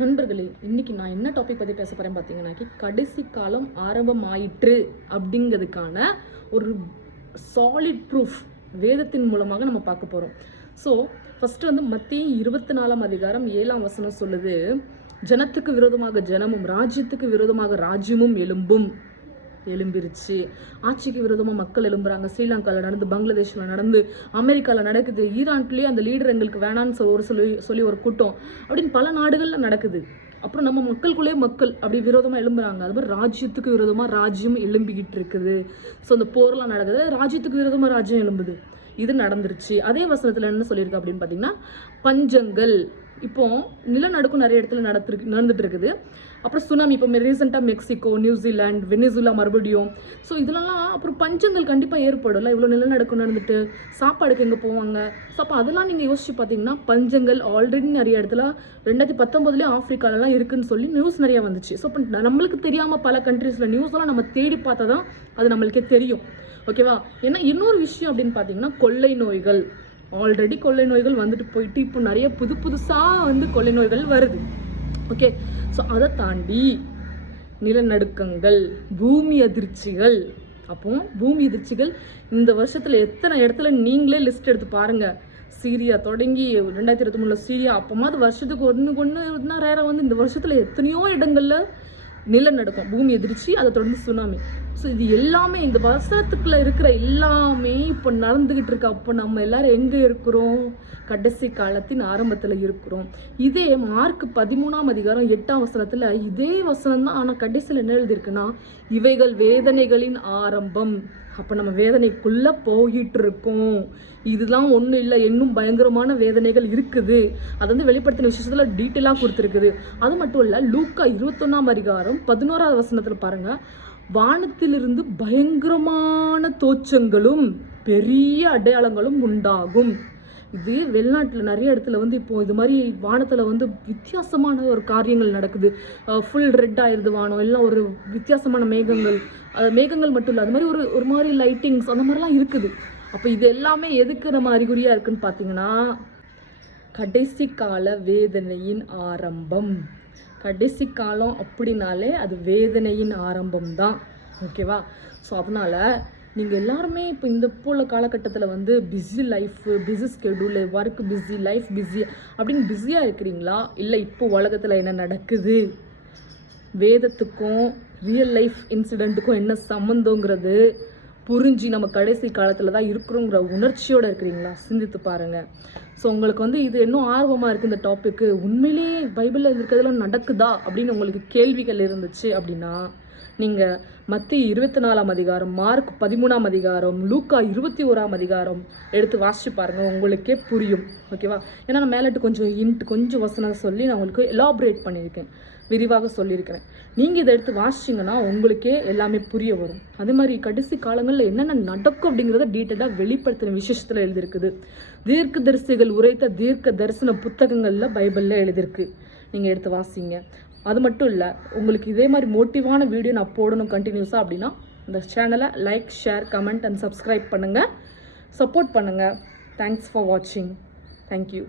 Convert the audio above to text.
நண்பர்களே, இன்னைக்கு நான் என்ன டாபிக் பற்றி பேச போகிறேன் பார்த்தீங்கன்னாக்கி கடைசி காலம் ஆரம்பமாயிற்று அப்படிங்கிறதுக்கான ஒரு சாலிட் ப்ரூஃப் வேதத்தின் மூலமாக நம்ம பார்க்க போகிறோம். ஸோ ஃபஸ்ட்டு வந்து மத்தேயு 24ஆம் அதிகாரம் 7ஆம் வசனம் சொல்லுது, ஜனத்துக்கு விரோதமாக ஜனமும் ராஜ்யத்துக்கு விரோதமாக ராஜ்யமும் எழும்பிருச்சு. ஆட்சிக்கு விரோதமாக மக்கள் எழும்புறாங்க. ஸ்ரீலங்காவில் நடந்து, பங்களாதேஷில் நடந்து, அமெரிக்காவில் நடக்குது, ஈரான்லேயே அந்த லீடர் எங்களுக்கு வேணான்னு சொல்லி ஒரு கூட்டம் அப்படின்னு பல நாடுகளில் நடக்குது. அப்புறம் நம்ம மக்களுக்குள்ளேயே மக்கள் அப்படி விரோதமாக எழும்புறாங்க. அது மாதிரி ராஜ்யத்துக்கு விரோதமாக ராஜ்யம் எழும்பிக்கிட்டு இருக்குது. ஸோ அந்த போர்லாம் நடக்குது, ராஜ்யத்துக்கு விரோதமாக ராஜ்யம் எழும்புது. இது நடந்துருச்சு. அதே வசனத்தில் என்ன சொல்லியிருக்கு அப்படின்னு பார்த்தீங்கன்னா, பஞ்சங்கள் இப்போ நிலநடுக்கம் நிறைய இடத்துல நடந்துட்டு இருக்குது. அப்புறம் சுனாமி, இப்போ ரீசெண்டாக மெக்சிகோ, நியூசிலாந்து, வெனிசுலா மறுபடியும். ஸோ இதெல்லாம் அப்புறம் பஞ்சங்கள் கண்டிப்பாக ஏற்படும்ல. இவ்வளோ நிலநடுக்கம் நடந்துட்டு சாப்பாடுக்கு எங்கே போவாங்க? ஸோ அப்போ அதெல்லாம் நீங்கள் யோசிச்சு பார்த்தீங்கன்னா பஞ்சங்கள் ஆல்ரெடி நிறைய இடத்துல 2019 ஆஃப்ரிக்காலலாம் இருக்குன்னு சொல்லி நியூஸ் நிறையா வந்துச்சு. ஸோ இப்போ நம்மளுக்கு தெரியாமல் பல கண்ட்ரீஸில் நியூஸ்லாம் நம்ம தேடி பார்த்தா தான் அது நம்மளுக்கே தெரியும். ஓகேவா? ஏன்னா இன்னொரு விஷயம் அப்படின்னு பார்த்தீங்கன்னா கொள்ளை நோய்கள். ஆல்ரெடி கொள்ளை நோய்கள் வந்துட்டு போயிட்டு இப்போ நிறைய புதுசாக வந்து கொள்ளை நோய்கள் வருது. ஓகே, ஸோ அதை தாண்டி நிலநடுக்கங்கள், பூமி அதிர்ச்சிகள். அப்போ பூமி அதிர்ச்சிகள் இந்த வருஷத்தில் எத்தனை இடத்துல நீங்களே லிஸ்ட் எடுத்து பாருங்கள். சீரியா தொடங்கி 2023 சீரியா, அப்போமாவது வருஷத்துக்கு ஒன்று ரேராக வந்து இந்த வருஷத்தில் எத்தனையோ இடங்களில் நிலநடுக்கம், பூமி எதிர்ச்சி, அதை தொடர்ந்து சுனாமி. ஸோ இது எல்லாமே இந்த வருஷத்துக்குள்ள இருக்கிற எல்லாமே இப்போ நடந்துகிட்டு இருக்கு. அப்போ நம்ம எல்லாரும் எங்கே இருக்கிறோம்? கடைசி காலத்தின் ஆரம்பத்தில் இருக்கிறோம். இதே மார்க் 13ஆம் அதிகாரம் 8ஆம் வசனத்தில் இதே வசனம் தான். ஆனால் கடைசியில் என்ன எழுதியிருக்குன்னா, இவைகள் வேதனைகளின் ஆரம்பம். அப்போ நம்ம வேதனைக்குள்ளே போயிட்டு இருக்கோம். இதுதான் ஒன்றும் இல்லை, இன்னும் பயங்கரமான வேதனைகள் இருக்குது. அது வந்து வெளிப்படுத்தின விஷயத்தில் டீட்டெயிலாக கொடுத்துருக்குது. அது மட்டும் இல்லை, லூக்கா 21ஆம் அதிகாரம் 11ஆவது வசனத்தில் பாருங்கள், வானத்திலிருந்து பயங்கரமான தோற்றங்களும் பெரிய அடையாளங்களும் உண்டாகும். இது வெளிநாட்டில் நிறைய இடத்துல வந்து இப்போ இது மாதிரி வானத்தில் வந்து வித்தியாசமான ஒரு காரியங்கள் நடக்குது. ஃபுல் ரெட் ஆயிடுது வானம், எல்லாம் ஒரு வித்தியாசமான மேகங்கள். மேகங்கள் மட்டும் இல்லை, அது மாதிரி ஒரு மாதிரி லைட்டிங்ஸ் அந்த மாதிரிலாம் இருக்குது. அப்போ இது எல்லாமே எதுக்கு நம்ம அறிகுறியாக இருக்குன்னு பார்த்தீங்கன்னா, கடைசி கால வேதனையின் ஆரம்பம். கடைசி காலம் அப்படின்னாலே அது வேதனையின் ஆரம்பம் தான். ஓகேவா? ஸோ அதனால் நீங்கள் எல்லாருமே இப்போ இந்த போல காலகட்டத்தில் வந்து busy life, busy schedule, work busy, life busy அப்படின்னு பிஸியாக இருக்கிறீங்களா? இல்லை இப்போ உலகத்தில் என்ன நடக்குது, வேதத்துக்கும் ரியல் லைஃப் இன்சிடெண்ட்டுக்கும் என்ன சம்மந்தங்கிறது புரிஞ்சு நம்ம கடைசி காலத்தில் தான் இருக்கிறோங்கிற உணர்ச்சியோடு இருக்கிறீங்களா? சிந்தித்து பாருங்கள். ஸோ உங்களுக்கு வந்து இது இன்னும் ஆர்வமாக இருக்குது இந்த டாப்பிக்கு, உண்மையிலேயே பைபிளில் இருக்கிறதெல்லாம் நடக்குதா அப்படின்னு உங்களுக்கு கேள்விகள் இருந்துச்சு அப்படின்னா, நீங்கள் மத்தேயு 24ஆம் அதிகாரம், மார்க் 13ஆம் அதிகாரம், லூக்கா 21ஆம் அதிகாரம் எடுத்து வாசிச்சு பாருங்கள், உங்களுக்கே புரியும். ஓகேவா? ஏன்னா நான் மேலிட்டு கொஞ்சம் வசனம் சொல்லி நான் உங்களுக்கு எலாபரேட் பண்ணியிருக்கேன், விரிவாக சொல்லியிருக்கிறேன். நீங்கள் இதை எடுத்து வாசிச்சிங்கன்னா உங்களுக்கே எல்லாமே புரிய வரும். அதே மாதிரி கடைசி காலங்களில் என்னென்ன நடக்கும் அப்படிங்கிறத டீட்டெயிலாக வெளிப்படுத்தின விசேஷத்தில் எழுதியிருக்குது. தீர்க்க தரிசிகள் உரைத்த தீர்க்க தரிசன புத்தகங்களில் பைபிளில் எழுதியிருக்கு. நீங்கள் எடுத்து வாசிங்க. அது மட்டும் இல்லை, உங்களுக்கு இதே மாதிரி மோட்டிவான வீடியோ நான் போடணும் கண்டினியூஸாக அப்படின்னா இந்த சேனலை like, share, comment and subscribe பண்ணுங்கள், சப்போர்ட் பண்ணுங்கள். தேங்க்ஸ் ஃபார் வாட்சிங். தேங்க்யூ.